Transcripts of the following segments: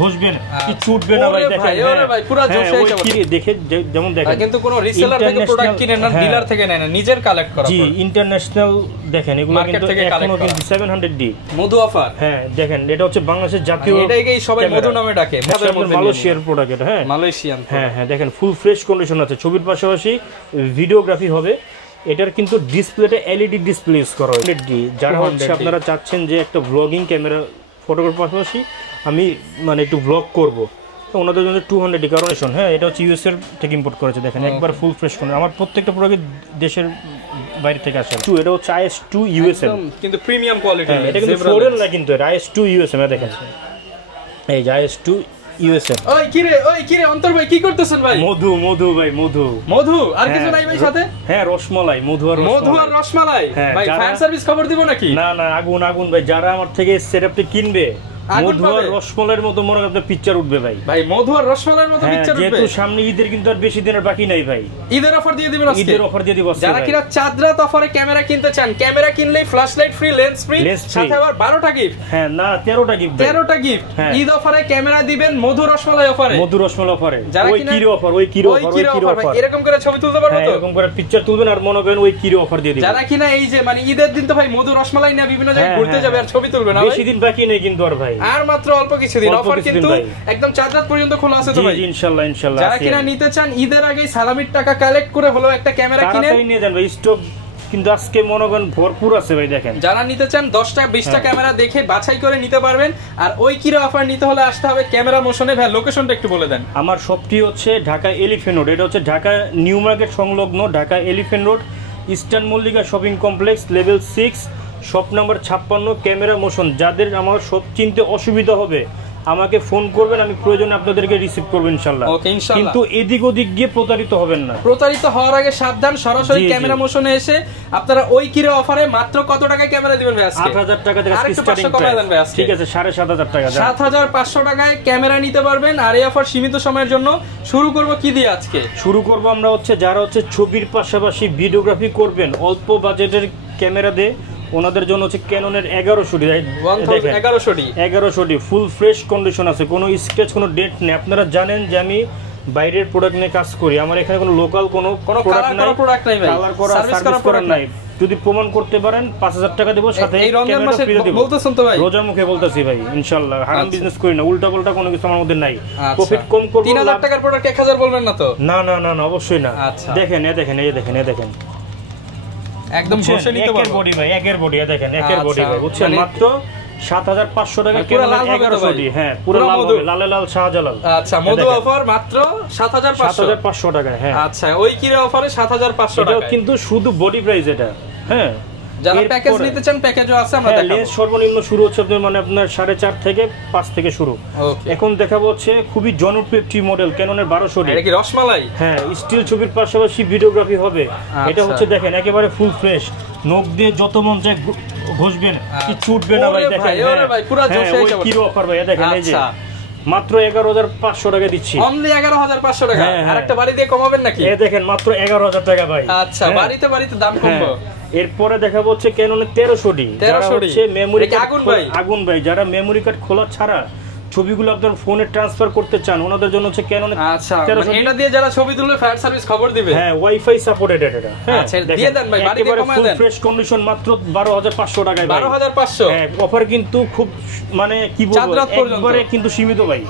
ঘষবেন কি ছুটবে না ভাই দেখেন ওরে ভাই পুরো জোশ হয়ে যাবে কি দেখে যেমন দেখেন কিন্তু কোনো রিসেলার থেকে প্রোডাক্ট কিনেন না ডিলার থেকে নেন না নিজের কালেক্ট করা জি ইন্টারন্যাশনাল দেখেন এগুলো কিন্তু এখনো কিন্তু 700D মধু অফার হ্যাঁ দেখেন এটা হচ্ছে বাংলাদেশের জাতীয় এটাকেই সবাই মধু নামে ডাকে মালয়েশিয়ার প্রোডাক্ট এটা হ্যাঁ মালয়েশিয়ান হ্যাঁ দেখেন ফুল ফ্রেশ কন্ডিশন আছে ছবির পাশাপাশি ভিডিওগ্রাফি হবে এটার কিন্তু ডিসপ্লেটা এলইডি ডিসপ্লে ইউজ করা হয় যারা হচ্ছে আপনারা চাচ্ছেন যে একটা ব্লগিং ক্যামেরা ফটোগ্রাফার পাশাপাশি আমি মানে একটু ব্লগ করব তো ওনাদের জন্য 200D কারণ হ্যাঁ এটা হচ্ছে ইউএস এর থেকে ইম্পোর্ট করেছে দেখেন একবার ফুল ফ্রেশ করে আমার প্রত্যেকটা প্রোডাক্ট দেশের বাইরে থেকে আসে এটা হচ্ছে IS2 USM কিন্তু প্রিমিয়াম কোয়ালিটি এটা কিন্তু ফরেন না কিন্তু IS2 USM দেখেন এই যে IS2 USM ওই কিরে অন্তর ভাই কি করতেছেন ভাই মধু ভাই মধু আর কিছু নাই ভাই সাথে হ্যাঁ রসমালাই মধু আর রসমালাই ভাই ফ্যান সার্ভিস খবর দিব নাকি না আগুন ভাই যারা আমার থেকে সেটআপটি কিনবে মধু আর রসমালাইয়ের মতো মনে করতে পিকচার উঠবে ভাই মধু আর রসমালাইয়ের মতো পিকচার উঠবে যেহেতু সামনে ঈদের কিন্তু আর বেশি দিনের বাকি নাই ভাই ঈদের অফার দিয়ে দিবেন আজকে ঈদের অফার দিয়ে দিব যারা কিনা চাঁদ রাত অফারে ক্যামেরা কিনতে চান ক্যামেরা কিনলেই flash light free lens free সাথে আবার 12টা গিফট হ্যাঁ না 13টা গিফট ঈদ অফারে ক্যামেরা দিবেন মধু রসমালাই অফারে ওই কিরো অফার এরকম করে ছবি তুলতে পারবো তো এরকম করে পিকচার তুলবেন আর মনে করেন ওই কিরো অফার দিয়ে দিবেন যারা কিনা এই যে মানে ঈদের দিন তো ভাই মধু রসমালাই নিয়ে বিভিন্ন জায়গায় ঘুরতে যাবে আর ছবি তুলবে না বেশি দিন বাকি নেই কিন্তু আর ভাই আর মাত্র অল্প কিছুদিন অফার কিন্তু একদম 4 রাত পর্যন্ত খোলা আছে তো ভাই জি ইনশাআল্লাহ যারা কিনা নিতে চান ঈদের আগে সালামির টাকা কালেক্ট করে হলো একটা ক্যামেরা কিনে নিয়ে যান ভাই স্টক কিন্তু আজকে মনোগণ ভরপুর আছে ভাই দেখেন যারা নিতে চান 10টা 20টা ক্যামেরা দেখে বাছাই করে নিতে পারবেন আর ওই কিরা অফার নিতে হলে আসতে হবে ক্যামেরা মোশনে ভাই লোকেশনটা একটু বলে দেন আমার শপটি হচ্ছে ঢাকা এলিফ্যান্ট রোড এটা হচ্ছে ঢাকা নিউ মার্কেট সংলগ্ন Dhaka elephant road eastern Mallika shopping complex level 6 shop number 56 camera motion যাদের আমার সব চিনতে অসুবিধা হবে আমাকে ফোন করবেন আমি প্রয়োজনে আপনাদেরকে রিসিভ করব ইনশাআল্লাহ কিন্তু এদিক ওদিক গিয়ে প্রতারিত হবেন না প্রতারিত হওয়ার আগে সাবধান সরাসরি ক্যামেরা মোশনে এসে আপনারা ওই কিরে অফারে মাত্র কত টাকায় ক্যামেরা দিবেন ভাই আজকে 8000 টাকা থেকে স্টার্টিং কমায় দেন ভাই আজকে ঠিক আছে 7500 টাকা 7500 টাকায় ক্যামেরা নিতে পারবেন আর এই অফার সীমিত সময়ের জন্য শুরু করব কি দিয়ে আজকে শুরু করব আমরা হচ্ছে যারা হচ্ছে ছবির পাশাপাশি ভিডিওগ্রাফি করবেন অল্প বাজেটের ক্যামেরা দিয়ে ওনাদের জন্য হচ্ছে ক্যাননের 1100D দেখেন 1100D ফুল ফ্রেশ কন্ডিশন আছে কোনো স্ক্র্যাচ কোনো ডেট নেই আপনারা জানেন যে আমি বাইরের প্রোডাক্ট নিয়ে কাজ করি আমার এখানে কোনো লোকাল কোনো প্রোডাক্ট নাই ভাই কালার করা সার্ভিস করা নাই যদি প্রমাণ করতে পারেন 5000 টাকা দেব সাথে এই রমজান মাসে বলতেছেন তো ভাই রোজার মুখে বলতাছি ভাই ইনশাআল্লাহ হারাম বিজনেস করি না উল্টা পাল্টা কোনো কিছু আমার মধ্যে নাই প্রফিট কম করব 3000 টাকার প্রোডাক্ট 1000 বলবেন না তো না অবশ্যই না দেখেন এই দেখেন একদম বসে নিতে পারবো বডি ভাই একের বডি দেখেন একের বডি ভাই বুঝছেন মাত্র 7500 টাকা পুরো লাল 1100D হ্যাঁ পুরো লাল শাহজালাল আচ্ছা মধু অফার মাত্র 7500 টাকা হ্যাঁ আচ্ছা ওই কিরে অফারে 7500 টাকা এটা কিন্তু শুধু বডি প্রাইস এটা হ্যাঁ যারা প্যাকেজ নিতে চান প্যাকেজও আছে আমরা দেখাবো লেন্স সর্বনিম্ন শুরু হচ্ছে মানে আপনার 4.5 থেকে 5 থেকে শুরু এখন দেখাবো হচ্ছে খুবই জনপ্রিয় একটি মডেল ক্যাননের 1200D এটা কি রসমালাই হ্যাঁ স্টিল ছবির পাশাপাশি ভিডিওগ্রাফি হবে এটা হচ্ছে দেখেন একেবারে ফুল ফ্রেশ নখ দিয়ে যত মন চায় ঘষবেন কি ছুটবে না ভাই দেখেন ওরে ভাই পুরো জোশ হয়ে যাবে কি অফার ভাই দেখেন এই যে মাত্র 11500 টাকা দিচ্ছি অনলি 11500 টাকা আরেকটা বাড়ি দিয়ে কমাবেন নাকি এই দেখেন মাত্র 11000 টাকা ভাই আচ্ছা বাড়িতে দাম কমবো এরপরে দেখাবো হচ্ছে ক্যাননের 1300D যারা হচ্ছে মেমরি আগুন ভাই যারা মেমরি কার্ড খোলা ছাড়া ছবিগুলো আপনার ফোনে ট্রান্সফার করতে চান ওনাদের জন্য হচ্ছে ক্যাননের আচ্ছা মানে এটা দিয়ে যারা ছবি তুলবে ফায়ার সার্ভিস খবর দিবে হ্যাঁ ওয়াইফাই সাপোর্টেড এটা হ্যাঁ আচ্ছা দিয়ে দেন ভাই বাড়িতে কমায় দেন ফ্রেশ কন্ডিশন মাত্র 12500 টাকায় ভাই 12500 হ্যাঁ অফার কিন্তু খুব মানে কি বলবো একবারে কিন্তু সীমিত ভাই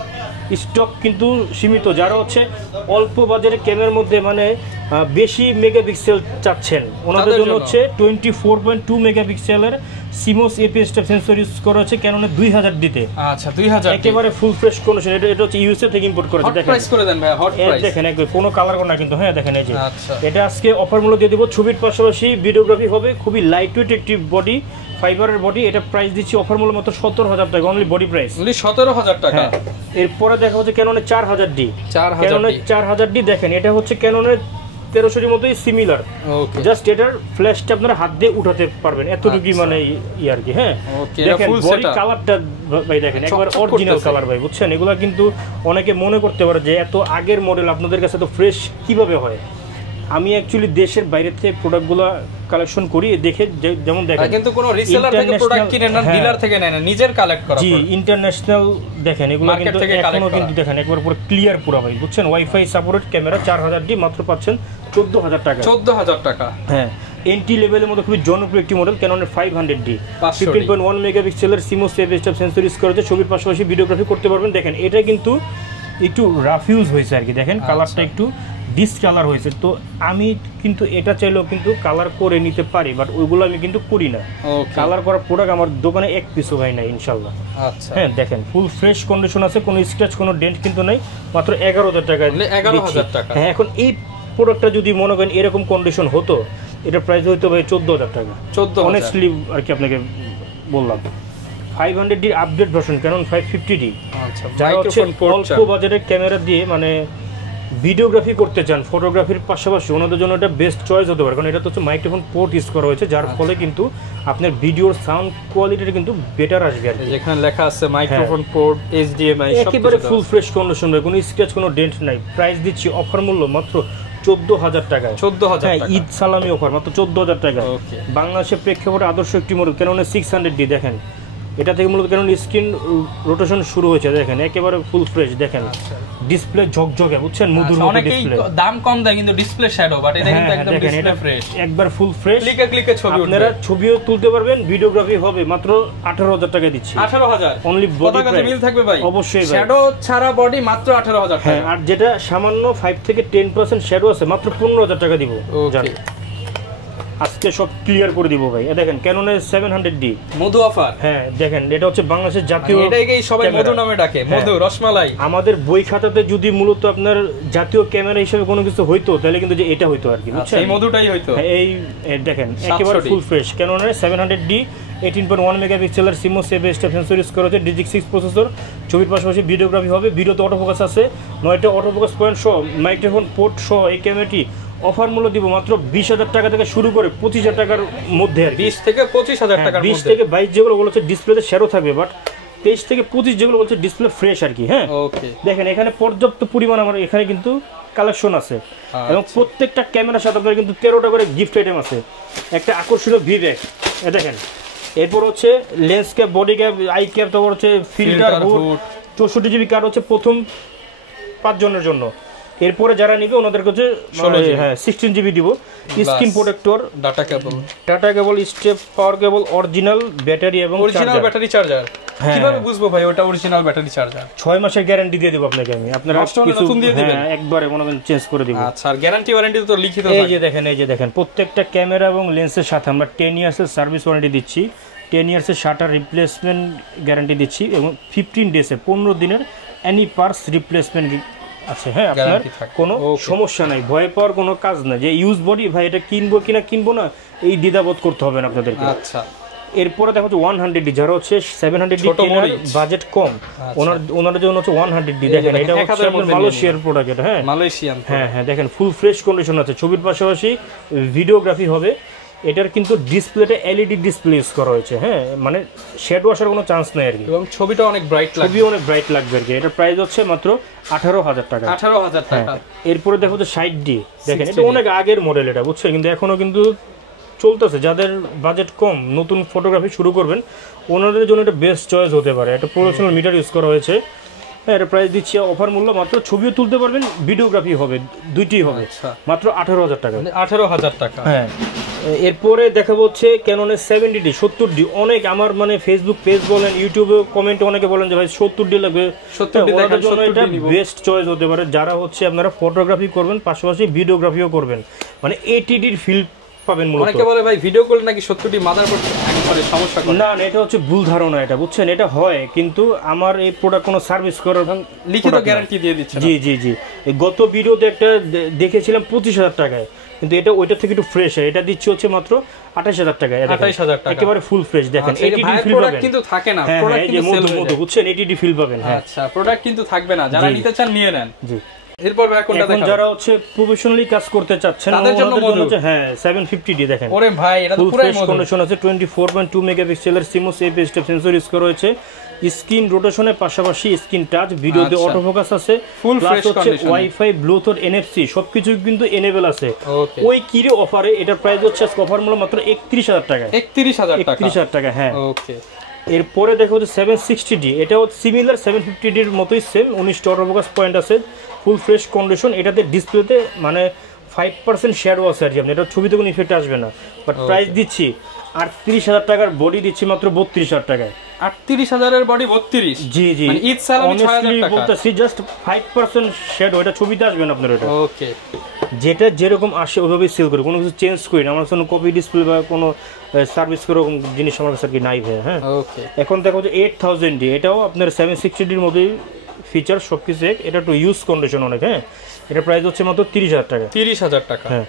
স্টক কিন্তু সীমিত যারা হচ্ছে অল্প বাজারে ক্যামেরার মধ্যে মানে বেশি মেগাপিক্সেল চাচ্ছেন ওনাদের জন্য হচ্ছে 24.2 মেগাপিক্সেলের CMOS APS step sensor use করা হচ্ছে ক্যাননের 2000 দিতে আচ্ছা 2000 একেবারে ফুল ফ্রেশ কন্ডিশন এটা হচ্ছে ইউএসএ থেকে ইম্পোর্ট করা আছে দেখেন প্রাইস করে দেন ভাই হট প্রাইস দেখেন একদম কোনো কালার না কিন্তু হ্যাঁ দেখেন এই যে এটা আজকে অফার মূল্য দিয়ে দেব ছবির পাশাপাশি ভিডিওগ্রাফি হবে খুবই লাইট ওয়েট একটি বডি ফাইবারের বডি এটা প্রাইস দিচ্ছি অফার মূল্য মাত্র 17000 টাকা অনলি বডি প্রাইস অনলি 17000 টাকা এরপরে দেখা হচ্ছে ক্যাননের 4000D ক্যাননের 4000D দেখেন এটা হচ্ছে ক্যাননের 1300 এর মতোই সিমিলার জাস্ট এটার ফ্ল্যাশটা আপনারা হাত দিয়ে উঠাতে পারবেন এতটুকুই মানে আর কি হ্যাঁ দেখেন বডি কালারটা ভাই দেখেন একবার অরিজিনাল কালার ভাই বুঝছেন এগুলা কিন্তু অনেকে মনে করতে পারে যে এত আগের মডেল আপনাদের কাছে তো ফ্রেশ কিভাবে হয় আমি অ্যাকচুয়ালি দেশের বাইরে থেকে প্রোডাক্টগুলো কালেকশন করি দেখে, যেমন দেখেন কিন্তু কোনো রিসেলার থেকে প্রোডাক্ট কিনে না, ডিলার থেকে নেয় না, নিজের কালেক্ট করা। জি, ইন্টারন্যাশনাল দেখেন এগুলো কিন্তু এখনো কিন্তু দেখেন একবার পুরো ক্লিয়ার পুরো ভাই, বুঝছেন? ওয়াইফাই সাপোর্টেড ক্যামেরা 4000D মাত্র পাচ্ছেন 14000 টাকা। 14000 টাকা। হ্যাঁ, এন্ট্রি লেভেলের মধ্যে খুবই জনপ্রিয় একটি মডেল ক্যাননের 500D 15.1 মেগাপিক্সেলের CMOS save step sensor use করেছে। ছবির পাশাপাশি ভিডিওগ্রাফি করতে পারবেন। দেখেন এটা কিন্তু একটু রাফ ইউজ হয়েছে আর কি, দেখেন কালারটা একটু ডিসকালার হয়েছে। তো আমি কিন্তু এটা চাইলেও কিন্তু কালার করে নিতে পারি, বাট ওইগুলো আমি কিন্তু করি না। কালার করা প্রোডাক্ট আমার দোকানে এক পিসও হয় না ইনশাল্লাহ। আচ্ছা, হ্যাঁ দেখেন ফুল ফ্রেশ কন্ডিশন আছে, কোনো স্ক্র্যাচ কোনো ডেন্ট কিন্তু নাই, মাত্র 11000 টাকা। 11000 টাকা। হ্যাঁ, এখন এই প্রোডাক্টটা যদি মনে করেন এরকম কন্ডিশন হতো, এটা প্রাইস হইতো ভাই 14000 টাকা। 14000 অনেস্টলি আর কি আপনাকে বললাম। 500D update version Canon 550D। আচ্ছা, যারা হচ্ছে অল্প বাজেটের ক্যামেরা দিয়ে মানে ভিডিওগ্রাফি করতে চান, ফটোগ্রাফির পাশাপাশি ওনাদের জন্য এটা বেস্ট চয়েস হতে পারে, কারণ এটা তো হচ্ছে মাইক্রোফোন পোর্ট ইউজ করা হয়েছে, যার ফলে কিন্তু আপনার ভিডিওর সাউন্ড কোয়ালিটিটা কিন্তু বেটার আসবে আর কি। যেখানে লেখা আছে মাইক্রোফোন পোর্ট, HDMI সব একেবারে ফুল ফ্রেশ কন্ডিশন, কোনো স্ক্র্যাচ কোনো ডেন্ট নাই। প্রাইস দিচ্ছি অফার মূল্য মাত্র 14000 টাকায়। 14000 টাকা ঈদ সালামি অফার মাত্র 14000 টাকা। বাংলাদেশের প্রেক্ষাপটে আদর্শ একটি মডেল ক্যাননের 600D। দেখেন এটা থেকে মূলত ক্যানন স্ক্রিন রোটেশন শুরু হয়েছে, দেখেন একেবারে ফুল ফ্রেশ। দেখেন ডিসপ্লে ঝকঝকে, বুঝছেন? মধুর মতো ডিসপ্লে। দাম কম দেয় কিন্তু ডিসপ্লে শ্যাডো, বাট এটা কিন্তু একদম ডিসপ্লে ফ্রেশ, একবার ফুল ফ্রেশ। ক্লিকে ক্লিকে ছবি উঠবে, আপনারা ছবিও তুলতে পারবেন, ভিডিওগ্রাফি হবে। মাত্র 18000 টাকা দিচ্ছি। 18000 অনলি বডি প্রাইস। মিল থাকবে ভাই অবশ্যই ভাই, শ্যাডো ছাড়া বডি মাত্র 18000 টাকা। হ্যাঁ, আর যেটা সামান্য 5 থেকে 10% শ্যাডো আছে মাত্র 15000 টাকা দিব। ওকে, আজকে সব ক্লিয়ার করে দিব ভাই। দেখেন ক্যাননের 700D মধু অফার। হ্যাঁ দেখেন এটা হচ্ছে বাংলাদেশের জাতীয়, এটাকেই সবাই মধু নামে ডাকে, মধু রসমালাই। আমাদের বই খাতাতে যদি মূলত আপনার জাতীয় ক্যামেরা হিসেবে কোনো কিছু হইতো তাহলে কিন্তু যে এটা হইতো আর কি, বুঝছেন? এই মধুটাই হইতো। এই দেখেন একেবারে ফুল ফ্রেশ ক্যাননের 700D 18.1 মেগাপিক্সেলের CMOS save step sensor use করা হয়েছে, DG6 প্রসেসর। ছবির পাশাপাশি ভিডিওগ্রাফি হবে, ভিডিওতে অটোফোকাস আছে, 9টা অটোফোকাস পয়েন্ট সহ, মাইক্রোফোন পোর্ট সহ এই ক্যামেরাটি অফার মূল্য দিব মাত্র 20000 টাকা থেকে শুরু করে 25000 টাকার মধ্যে আর 20 থেকে 25000 টাকার মধ্যে। 20 থেকে 22 যেগুলো বলছে ডিসপ্লেতে শ্যাডো থাকবে, বাট 23 থেকে 25 যেগুলো বলছে ডিসপ্লে ফ্রেশ আর কি। হ্যাঁ ওকে, দেখেন দেখেন এখানে পর্যাপ্ত পরিমাণ আমার এখানে কিন্তু কালেকশন আছে, এবং প্রত্যেকটা ক্যামেরার সাথে আপনার কিন্তু 13টা করে গিফট আইটেম আছে। একটা আকর্ষণীয় ভিব্যাক, দেখেন। এরপর হচ্ছে lens cap, body cap, I cap, তারপর হচ্ছে ফিল্টার হুড, 64GB কার্ড হচ্ছে প্রথম 5 জনের জন্য। এরপরে যারা নিবে ওনাদের কাছে 16GB দিব। Screen protector, data cable, step power cable, original battery এবং অরিজিনাল ব্যাটারি চার্জার। কিভাবে বুঝবো ভাই ওটা অরিজিনাল ব্যাটারি চার্জার? 6 মাসের গ্যারান্টি দিয়ে দেব আপনাকে আমি। আপনারা নতুন দিয়ে দিবেন, একবারে মনে করেন চেঞ্জ করে দিব। আচ্ছা, আর গ্যারান্টি ওয়ারেন্টি তো লিখিত থাকে। এই যে দেখেন প্রত্যেকটা ক্যামেরা এবং লেন্সের সাথে আমরা 10 ইয়ার্সের সার্ভিস ওয়ারেন্টি দিচ্ছি, 10 ইয়ার্সের শাটার রিপ্লেসমেন্ট গ্যারান্টি দিচ্ছি, এবং 15 ডেজে 15 দিনের এনি পার্টস রিপ্লেসমেন্ট আছে। হ্যাঁ, আপনার কোনো সমস্যা নাই, ভয় পাওয়ার কোনো কাজ না যে ইউজ বডি ভাই এটা কিনবো কিনা কিনবো না এই দ্বিধাবোধ করতে হবে না আপনাদেরকে। আচ্ছা, এরপরে দেখো 100D, যারা হচ্ছে 700D বাজেট কম, ওনাদের জন্য হচ্ছে 100D। দেখেন এটা হচ্ছে মালয়েশিয়ার প্রোডাক্ট, এটা হ্যাঁ মালয়েশিয়ান। হ্যাঁ দেখেন ফুল ফ্রেশ কন্ডিশন আছে, ছবির পাশাপাশি ভিডিওগ্রাফি হবে। এটার কিন্তু ডিসপ্লেটা LED ডিসপ্লে ইউজ করা হয়েছে। হ্যাঁ, মানে শ্যাডো আসার কোনো চান্স নাই আর কি, এবং ছবিটা অনেক ব্রাইট লাগবে, ছবি অনেক ব্রাইট লাগবে আর কি। এটার প্রাইস হচ্ছে মাত্র 18000 টাকা। 18000 টাকা। এরপরে দেখো যে 60D, দেখেন এটা অনেক আগের মডেল এটা, বুঝছেন? কিন্তু এখনো কিন্তু চলতেছে। যাদের বাজেট কম, নতুন ফটোগ্রাফি শুরু করবেন, ওনাদের জন্য এটা বেস্ট চয়েস হতে পারে। একটা প্রফেশনাল মিটার ইউজ করা হয়েছে। হ্যাঁ, এটা প্রাইস দিচ্ছি অফার মূল্য মাত্র, ছবিও তুলতে পারবেন, ভিডিওগ্রাফি হবে, দুইটিই হবে, মাত্র 18000 টাকা। 18000 টাকা। হ্যাঁ, এরপরে দেখাবো হচ্ছে ক্যাননের 70D 70D। অনেক আমার মানে ফেসবুক পেজ বলেন, ইউটিউবে কমেন্টে অনেকে বলেন যে ভাই 70D লাগবে, 70D দেখার জন্য এটা বেস্ট চয়েস হতে পারে। যারা হচ্ছে আপনারা ফটোগ্রাফি করবেন পাশাপাশি ভিডিওগ্রাফিও করবেন, মানে ATDর ফিল পাবেন মূলত। অনেকে বলে ভাই ভিডিও করলে নাকি 70D মাদারবোর্ড একবারে সমস্যা করে। না, এটা হচ্ছে ভুল ধারণা, এটা বুঝছেন? এটা হয়, কিন্তু আমার এই প্রোডাক্ট কোনো সার্ভিস করার লিখিত গ্যারান্টি দিয়ে দিচ্ছে। জি গত ভিডিওতে একটা দেখেছিলাম 25000 টাকায়, কিন্তু এটা ওইটা থেকে একটু ফ্রেশ হয়। এটা দিচ্ছে হচ্ছে মাত্র 28000 টাকায়। 28000 টাকা একেবারে ফুল ফ্রেশ। দেখেন ATD ফিল পাবেন, কিন্তু থাকে না প্রোডাক্ট কিন্তু মধু, বুঝছেন? ATD ফিল পাবেন। হ্যাঁ, আচ্ছা, প্রোডাক্ট কিন্তু থাকবে না, যারা নিতে চান নিয়ে নেন। জি, এরপর ভাই কোনটা দেখাবো? যারা হচ্ছে প্রফেশনালি কাজ করতে চাচ্ছেন তাদের জন্য হচ্ছে 750D। দেখেন ওরে ভাই এটা তো পুরাই মধু। কন্ডিশন আছে, 24.2 মেগাপিক্সেলের CMOS save step sensor use করা হয়েছে, স্ক্রিন রোটেশনের পাশাপাশি স্ক্রিন টাচ, ভিডিওতে আচ্ছা। অটোফোকাস আছে, ফুল ফ্রেশ হচ্ছে কন্ডিশন, ওয়াইফাই, ব্লুটুথ, এনএফসি সবকিছু কিন্তু এনেবল আছে। ওকে ওই কিরে অফারে এটার প্রাইস হচ্ছে আজকে অফার মূল্য মাত্র ৩১,০০০ টাকা। ৩১,০০০ টাকা। ৩১,০০০ টাকা, হ্যাঁ। ওকে এরপরে দেখো হচ্ছে 760D, এটাও সিমিলার 750Dর মতোই সেম, 19টা অটোফোকাস পয়েন্ট আছে, ফুল ফ্রেশ কন্ডিশন। এটাতে ডিসপ্লেতে মানে 5% শ্যাডো আছে আর কি, আপনি এটা ছবিতে কোনো ইফেক্ট আসবে না। বাট প্রাইস দিচ্ছি ৩৮,০০০ টাকার, বডি দিচ্ছি মাত্র ৩২,০০০ টাকায়। ৩৮,০০০ এর বডি 32। জি জি, মানে ঈদ সালামি ৬,০০০ টাকা বলতেছি, জাস্ট 5% শ্যাডো, এটা ছবিতে আসবে না আপনার। এটা ওকে, যেটা যেরকম আসে ওইভাবেই সেল করি, কোনো কিছু চেঞ্জ করি না। আমার কোনো কপি ডিসপ্লে বা কোনো সার্ভিস করে ওরকম জিনিস আমার কাছে আর কি নাই ভাই, হ্যাঁ। ওকে এখন দেখো যে 8000D, এটাও আপনার 760Dর মতোই ফিচার, সব কিছু এক। এটা একটু ইউজ কন্ডিশন অনেক, হ্যাঁ। এটা প্রাইস হচ্ছে মাত্র ৩০,০০০ টাকা। ৩০,০০০ টাকা, হ্যাঁ।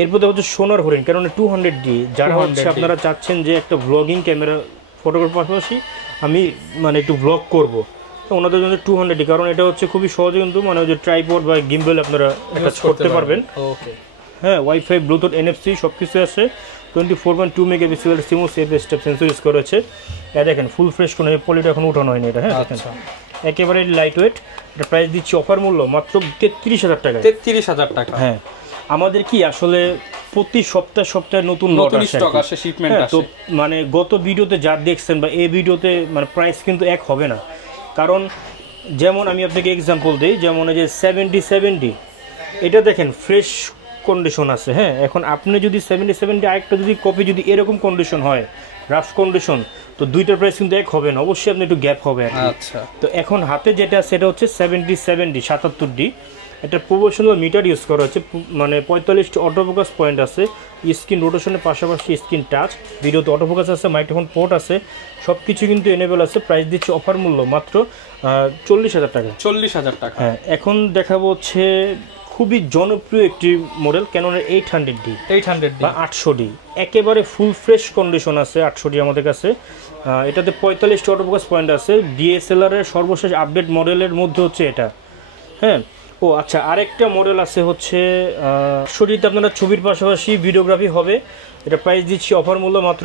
এরপর দেখো যে সোনার হরিণ, কারণ 200D যারা হচ্ছে আপনারা চাচ্ছেন যে একটা ব্লগিং ক্যামেরা ফটোগ্রাফার পাশাপাশি আমি মানে একটু ব্লগ করব, তো ওনাদের জন্য 200D, কারণ এটা হচ্ছে খুবই সহজে কিন্তু মানে ওই যে ট্রাইপড বা গিম্বল আপনারা অ্যাটাচ করতে পারবেন। ওকে হ্যাঁ, ওয়াইফাই, ব্লুটুথ, এনএফসি সব কিছু আছে। 24.2 মেগাপিক্সেলের সিমো সেফ স্টেপ সেন্সর ইউজ করেছে। এটা দেখেন ফুল ফ্রেশ, কোনো পলিটা এখন উঠানো হয়নি এটা, হ্যাঁ। দেখেন একেবারে লাইট ওয়েট। এটা প্রাইস দিচ্ছি অফার মূল্য মাত্র 33,০০০ টাকা। ৩৩,০০০ টাকা, হ্যাঁ। আমাদের কি আসলে প্রতি সপ্তাহে নতুন স্টক আসে, শিপমেন্ট আসে। তো মানে গত ভিডিওতে যা দেখছেন বা এই ভিডিওতে মানে প্রাইস কিন্তু এক হবে না। কারণ যেমন আমি আপনাকে এক্সাম্পল দিই, যেমন এই যে 7070, এটা দেখেন ফ্রেশ কন্ডিশন আছে, হ্যাঁ। এখন আপনি যদি 7070 আরেকটা যদি কপি যদি এরকম কন্ডিশন হয়, রাফ কন্ডিশন, তো দুইটার প্রাইস কিন্তু এক হবে না, অবশ্যই আপনি একটু গ্যাপ হবে। আচ্ছা, তো এখন হাতে যেটা সেটা হচ্ছে 7070 77D। এটা প্রফেশনাল মিটার ইউজ করা হচ্ছে, মানে 45টি অটোফোকাস পয়েন্ট আছে, স্ক্রিন রোটেশনের পাশাপাশি স্ক্রিন টাচ, ভিডিওতে অটোফোকাস আছে, মাইক্রোফোন পোর্ট আছে, সব কিছু কিন্তু এনেবল আছে। প্রাইস দিচ্ছে অফার মূল্য মাত্র 40,০০০ টাকা। 40,০০০ টাকা, হ্যাঁ। এখন দেখাবো হচ্ছে খুবই জনপ্রিয় একটি মডেল, ক্যাননের 800D 800D বা 800D, একেবারে ফুল ফ্রেশ কন্ডিশন আছে 800D আমাদের কাছে। এটাতে 45টি অটোফোকাস পয়েন্ট আছে, ডিএসএলআর এর সর্বশেষ আপডেট মডেলের মধ্যে হচ্ছে এটা, হ্যাঁ। ও আচ্ছা, আরেকটা মডেল আছে হচ্ছে 800Dতে আপনারা ছবির পাশাপাশি ভিডিওগ্রাফি হবে। এটা প্রাইস দিচ্ছি অফার মূল্য মাত্র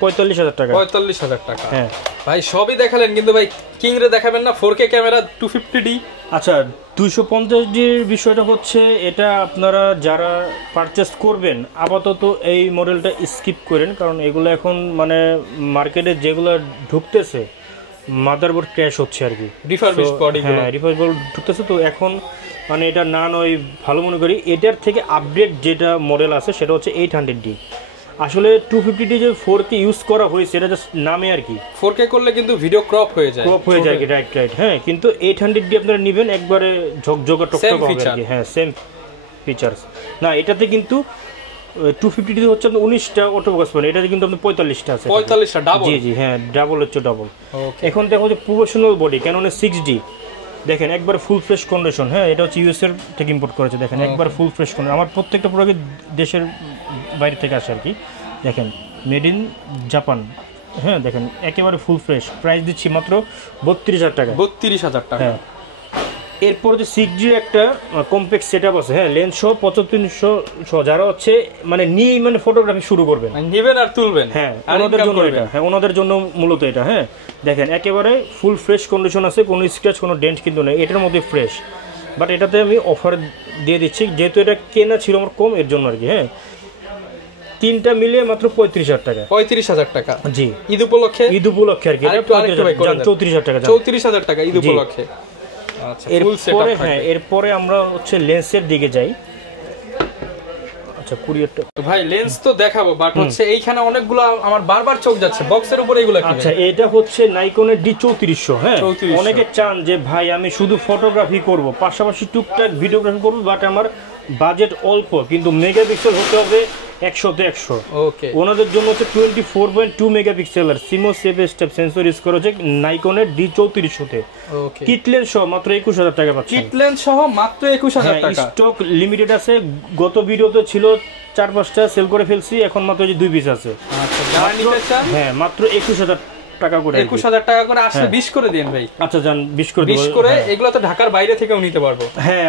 45,০০০ টাকা। 45,০০০ টাকা, হ্যাঁ। ভাই সবই দেখালেন, কিন্তু ভাই কিংরে দেখাবেন না 4K ক্যামেরা 250D? আচ্ছা, 250Dর বিষয়টা হচ্ছে এটা আপনারা যারা পারচেস করবেন আপাতত এই মডেলটা স্কিপ করেন, কারণ এগুলো এখন মানে মার্কেটে যেগুলো ঢুকতেছে মাদারবোর্ড ক্র্যাশ হচ্ছে আর কি, রিফারবিশড বডিগুলো। হ্যাঁ, রিফারবিশড বডি ঢুকতেছে, তো এখন মানে এটা না নয় ভালো মনে করি। এটার থেকে আপডেট যেটা মডেল আছে সেটা হচ্ছে 800D। আসলে 250D যে 4K ইউজ করা হয়েছে এটা জাস্ট নামে আর কি, 4K করলে কিন্তু ভিডিও ক্রপ হয়ে যায়, রাইট, হ্যাঁ। কিন্তু 800D আপনারা নেবেন একবারে ঝকঝকা টকটক হবে আর কি, হ্যাঁ, সেম ফিচার্স। না, এটাতে কিন্তু 250D হচ্ছে আপনার 19টা অটোফোকাস পয়েন্ট, এটাতে কিন্তু আপনার 45টা আছে। 45টা ডাবল? জি জি, হ্যাঁ, ডাবল হচ্ছে ডাবল। এখন দেখো যে প্রফেশনাল বডি, ক্যাননের 6D, দেখেন একবার ফুল ফ্রেশ কন্ডিশন, হ্যাঁ। এটা হচ্ছে ইউএস এর থেকে ইম্পোর্ট করেছে, দেখেন একবার ফুল ফ্রেশ কন্ডিশন। আমার প্রত্যেকটা প্রোডাক্ট দেশের বাইরে থেকে আসে আর কি, দেখেন মেড ইন জাপান, হ্যাঁ। দেখেন একেবারে ফুল ফ্রেশ। প্রাইস দিচ্ছি মাত্র 32,০০০ টাকা। 32,০০০ টাকা, হ্যাঁ। এরপর যে 6G একটা কমপ্লেক্স সেটআপ আছে, হ্যাঁ, লেন্স সহ 7500 যারা হচ্ছে মানে নিয়েই মানে ফটোগ্রাফি শুরু করবেন, নেবেন আর তুলবেন, হ্যাঁ, ওনাদের জন্য এটা, হ্যাঁ, ওনাদের জন্য মূলত এটা, হ্যাঁ। দেখেন একেবারে ফুল ফ্রেশ কন্ডিশন আছে, কোনো স্ক্র্যাচ কোনো ডেন্ট কিন্তু নেই, এটার মধ্যে ফ্রেশ। বাট এটাতে আমি অফার দিয়ে দিচ্ছি, যেহেতু এটা কেনা ছিল আমার কম, এর জন্য আর কি, হ্যাঁ। তিনটা মিলিয়ে মাত্র 35,০০০ টাকা। 35,০০০ টাকা, জি। ঈদ উপলক্ষে আর কি, 34,০০০ টাকা। 34,০০০ টাকা ঈদ উপলক্ষে। আচ্ছা, ফুল সেটআপ। হ্যাঁ, এরপরে আমরা হচ্ছে লেন্সের দিকে যাই। আচ্ছা, কুরিয়ারটা ভাই লেন্স তো দেখাবো, বাট হচ্ছে এইখানে অনেকগুলো আমার বারবার চোখ যাচ্ছে বক্সের উপরে, এগুলো কি? আচ্ছা, এটা হচ্ছে নাইকনের D3400, হ্যাঁ। অনেকে চান যে ভাই আমি শুধু ফটোগ্রাফি করব, পাশাপাশি টুকটাক ভিডিওগ্রাফি করব, বাট আমার বাজেট অল্প, কিন্তু মেগাপিক্সেল হতে হবে 100তে 100। ওকে, ওনাদের জন্য হচ্ছে 24.2 মেগাপিক্সেলের সিমো সেফ স্টেপ সেন্সর ইউজ করা হচ্ছে নাইকনের D3400-তে। ওকে, কিট লেন্স সহ মাত্র 21,০০০ টাকা পাচ্ছেন। কিট লেন্স সহ মাত্র 21,০০০ টাকা। স্টক লিমিটেড আছে, গত ভিডিওতে ছিল 4-5টা সেল করে ফেলছি, এখন মাত্র যে 2 পিস আছে। আচ্ছা, যারা নিতে চান হ্যাঁ, মাত্র 21,০০০ টাকা করে, 21,000 টাকা করে। আসলে 20 করে দিন ভাই। আচ্ছা জান 20 করে দেব। 20 করে এগুলো তো ঢাকার বাইরে থেকেও নিতে পারবো। হ্যাঁ,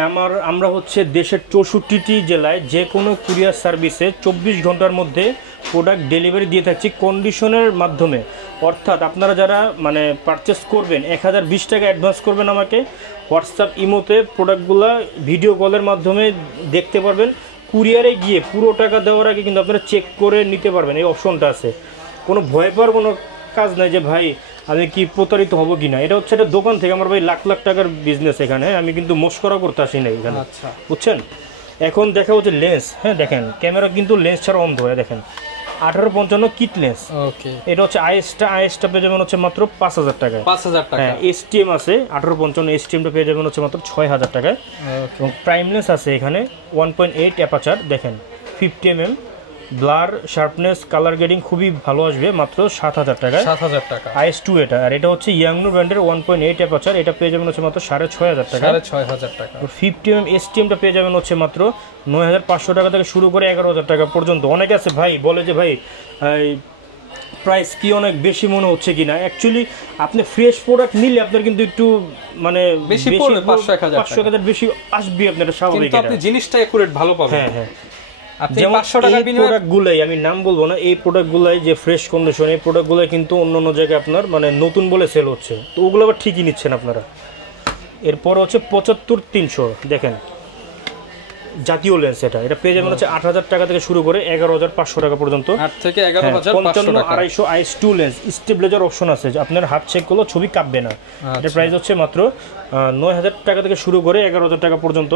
আমরা হচ্ছে দেশের 64টি জেলায় যে কোনো কুরিয়ার সার্ভিসে 24 ঘন্টার মধ্যে প্রোডাক্ট ডেলিভারি দিয়ে থাকছি কন্ডিশনের মাধ্যমে। অর্থাৎ আপনারা যারা মানে পারচেস করবেন 1020 টাকা অ্যাডভান্স করবেন আমাকে, হোয়াটসঅ্যাপ ইমোতে প্রোডাক্টগুলো ভিডিও কলের মাধ্যমে দেখতে পারবেন। কুরিয়ারে গিয়ে পুরো টাকা দেওয়ার আগে কিন্তু আপনারা চেক করে নিতে পারবেন, এই অপশনটা আছে। কোনো ভয় পাওয়ার কোনো কাজ নাই যে ভাই আমি কি প্রতারিত হব কিনা। এটা হচ্ছে একটা দোকান থেকে আমার ভাই লাখ লাখ টাকার বিজনেস এখানে, আমি কিন্তু মস্করা করতে আসি না এখানে। আচ্ছা, বুঝছেন। এখন দেখা হচ্ছে লেন্স। হ্যাঁ দেখেন, ক্যামেরা কিন্তু লেন্স ছাড়া অন্ধ হয়। দেখেন 1855 কিট লেন্স। ওকে, এটা হচ্ছে আইএসটা পেয়ে যাবেন হচ্ছে মাত্র 5000 টাকায়। 5000 টাকা। হ্যাঁ, এসটিএম আছে 1855, এসটিএমটা পেয়ে যাবেন হচ্ছে মাত্র 6000 টাকায়। এবং প্রাইম লেন্স আছে এখানে 1.8 অ্যাপারচার, দেখেন 50 mm, blur, sharpness, colour grading খুবই ভালো আসবে মাত্র 7000 টাকায়। 7000 টাকা IS2 এটা। আর এটা হচ্ছে ইয়াংনো ব্র্যান্ডের 1.8 অ্যাপারচার, এটা পেয়ে যাবেন হচ্ছে মাত্র 6500 টাকা। 6500 টাকা। 50 mm এসটিএমটা পেয়ে যাবেন হচ্ছে মাত্র 9500 টাকা থেকে শুরু করে 11000 টাকা পর্যন্ত। অনেকে আছে ভাই বলে যে ভাই প্রাইস কি অনেক বেশি মনে হচ্ছে কিনা। অ্যাকচুয়ালি আপনি ফ্রেশ প্রোডাক্ট নিলে আপনার কিন্তু একটু মানে বেশি পড়বে, 500-1000 বেশি আসবে, আপনার স্বাভাবিক। কিন্তু আপনি জিনিসটা একুরেট ভালো পাবেন। হ্যাঁ হ্যাঁ, আপনি 500 টাকার বিনিময়ে প্রোডাক্টগুলাই, আমি নাম বলবো না, এই প্রোডাক্টগুলাই যে ফ্রেশ কন্ডিশন, এই প্রোডাক্টগুলাই কিন্তু অন্য অন্য জায়গায় আপনার মানে নতুন বলে সেল হচ্ছে, তো ওগুলো আবার ঠিকই নিচ্ছেন আপনারা। এরপর হচ্ছে 75300, দেখেন জাতীয় লেন্স। এটা পেয়ে যাবেন হচ্ছে 8000 টাকা থেকে শুরু করে 11500 টাকা পর্যন্ত। 8 থেকে 11500 টাকা। 55-250 IS2 লেন্স, স্টেবিলাইজার অপশন আছে, যে আপনার হাত চেক করলে ছবি কাঁপবে না। এটার প্রাইস হচ্ছে মাত্র 9000 টাকা থেকে শুরু করে 11000 টাকা পর্যন্ত।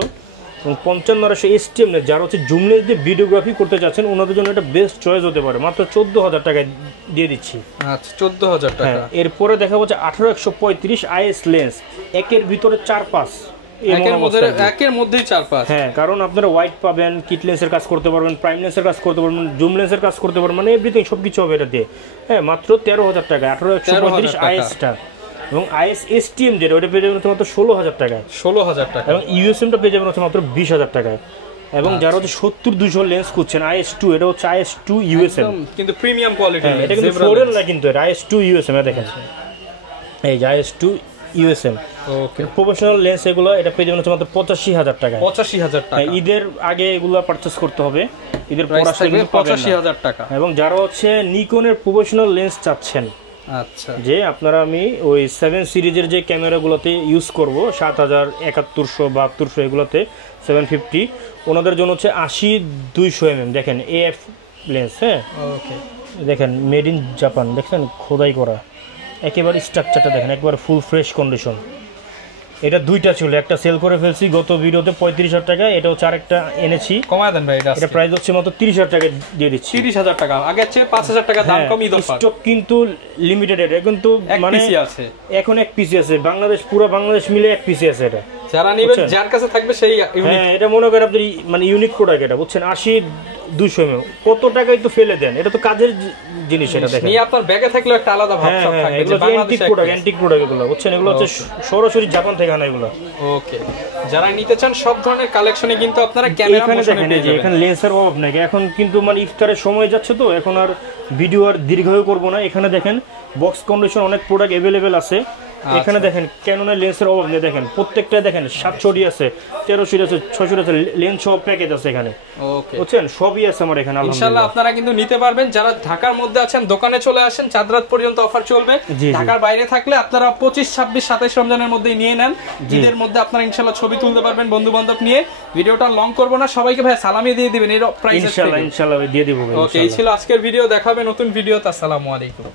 এবং 55-250 এসটিএম লেন্স, যারা হচ্ছে জুম লেন্স দিয়ে ভিডিওগ্রাফি করতে চাচ্ছেন ওনাদের জন্য এটা বেস্ট চয়েস হতে পারে, মাত্র 14000 টাকায় দিয়ে দিচ্ছি। আচ্ছা, 14000 টাকা। এরপরে দেখা হচ্ছে 18-135 IS লেন্স, একের ভিতরে 4-5, একের মধ্যেই 4-5। হ্যাঁ, কারণ আপনারা হোয়াইট পাবেন, কিট লেন্সের কাজ করতে পারবেন, প্রাইম লেন্সের কাজ করতে পারবেন, জুম লেন্সের কাজ করতে পারবেন, মানে এভরিথিং সবকিছু হবে এটা দিয়ে। হ্যাঁ, মাত্র 13000 টাকা 18-135 ISটা। এবং IS STM যেটা ওটা পেয়ে যাবেন হচ্ছে মাত্র 16000 টাকায়। 16000 টাকা। এবং USMটা পেয়ে যাবেন হচ্ছে মাত্র 20000 টাকায়। এবং যারা হচ্ছে 70-200 লেন্স খুঁজছেন, IS2, এটা হচ্ছে IS2 USM, কিন্তু প্রিমিয়াম কোয়ালিটি। এটা কিন্তু ফোরেন না, কিন্তু এটা IS2 USM। দেখেন এই যে IS2 USM। ওকে, প্রফেশনাল লেন্স এগুলো, এটা পেয়ে যাবেন হচ্ছে মাত্র 85000 টাকা। 85000 টাকা। ঈদের আগে এগুলো পারচেস করতে হবে, ঈদের পর প্রাইস আসলে থাকবে কিন্তু পাবেন না। 85000 টাকা। এবং যারা হচ্ছে নিকনের প্রফেশনাল লেন্স চাচ্ছেন, আচ্ছা, যে আপনারা আমি ওই 7 সিরিজের যে ক্যামেরাগুলোতে ইউজ করব 7000, 7100, 7200, এগুলোতে 750, ওনাদের জন্য হচ্ছে 80-200 mm, দেখেন AF লেন্স। হ্যাঁ, ওকে, দেখেন মেড ইন জাপান, দেখছেন খোদাই করা, একেবারে স্ট্রাকচারটা দেখেন, একবার ফুল ফ্রেশ কন্ডিশন। এটা দুইটা ছিল, একটা সেল করে ফেলছি গত ভিডিওতে 35000 টাকা, এটা হচ্ছে আরেকটা এনেছি। কমায় দেন ভাই, এটা প্রাইস হচ্ছে মাত্র 30000 টাকা দিয়ে দিচ্ছি। 30000 টাকা, আগে চেয়ে 5000 টাকা দাম কম। ঈদ অফার স্টক কিন্তু লিমিটেড, এটা কিন্তু মানে পিসি আছে এখন, এক পিসি আছে বাংলাদেশ, পুরো বাংলাদেশ মিলে এক পিসি আছে এটা। যারা নেবেন, যার কাছে থাকবে সেই ইউনিক। হ্যাঁ, এটা মনে করেন আপনি মানে ইউনিক প্রোডাক্ট, এটা বুঝছেন 80-200 mm, কত টাকাই তো ফেলে দেন, এটা তো কাজের জিনিস। এটা দেখেন নিয়ে আপনার ব্যাগে থাকলে একটা আলাদা ভাব সব থাকবে, যে বাংলাদেশে অ্যান্টিক প্রোডাক্ট এগুলো, বুঝছেন, এগুলো হচ্ছে সরাসরি জাপান থেকে আনা এগুলো। ওকে, যারা নিতে চান সব ধরনের কালেকশনে কিন্তু আপনারা ক্যামেরা মোশনে পেয়ে যাবেন। এখানে লেন্সের অভাব নাই, এখন কিন্তু মানে ইফতারের সময় যাচ্ছে, তো এখন আর ভিডিও আর দীর্ঘায়ু করব না। এখানে দেখেন বক্স কন্ডিশন অনেক প্রোডাক্ট अवेलेबल আছে। এখানে দেখেন ক্যানোনের লেন্সের অভাব নেই, দেখেন প্রত্যেকটা দেখেন 700 আছে, 1300 আছে, 600 আছে, লেন্স সব প্যাকেজ আছে এখানে। ওকে, বুঝছেন, সবই আছে আমার এখানে ইনশাআল্লাহ। আপনারা কিন্তু নিতে পারবেন, যারা ঢাকার মধ্যে আছেন দোকানে চলে আসেন, চাঁদরাত পর্যন্ত অফার চলবে। ঢাকার বাইরে থাকলে আপনারা 25, 26, 27 রমজানের মধ্যেই নিয়ে নেন। ঈদের মধ্যে আপনারা ইনশাআল্লাহ ছবি তুলতে পারবেন বন্ধু বান্ধব নিয়ে। ভিডিওটা লং করব না, সবাইকে ভাই সালামি দিয়ে দিবেন এই প্রাইসে। ইনশাআল্লাহ দিয়ে দিব। ওকে, এই ছিল আজকের ভিডিও, দেখাবে নতুন ভিডিওতে। আসসালামু আলাইকুম।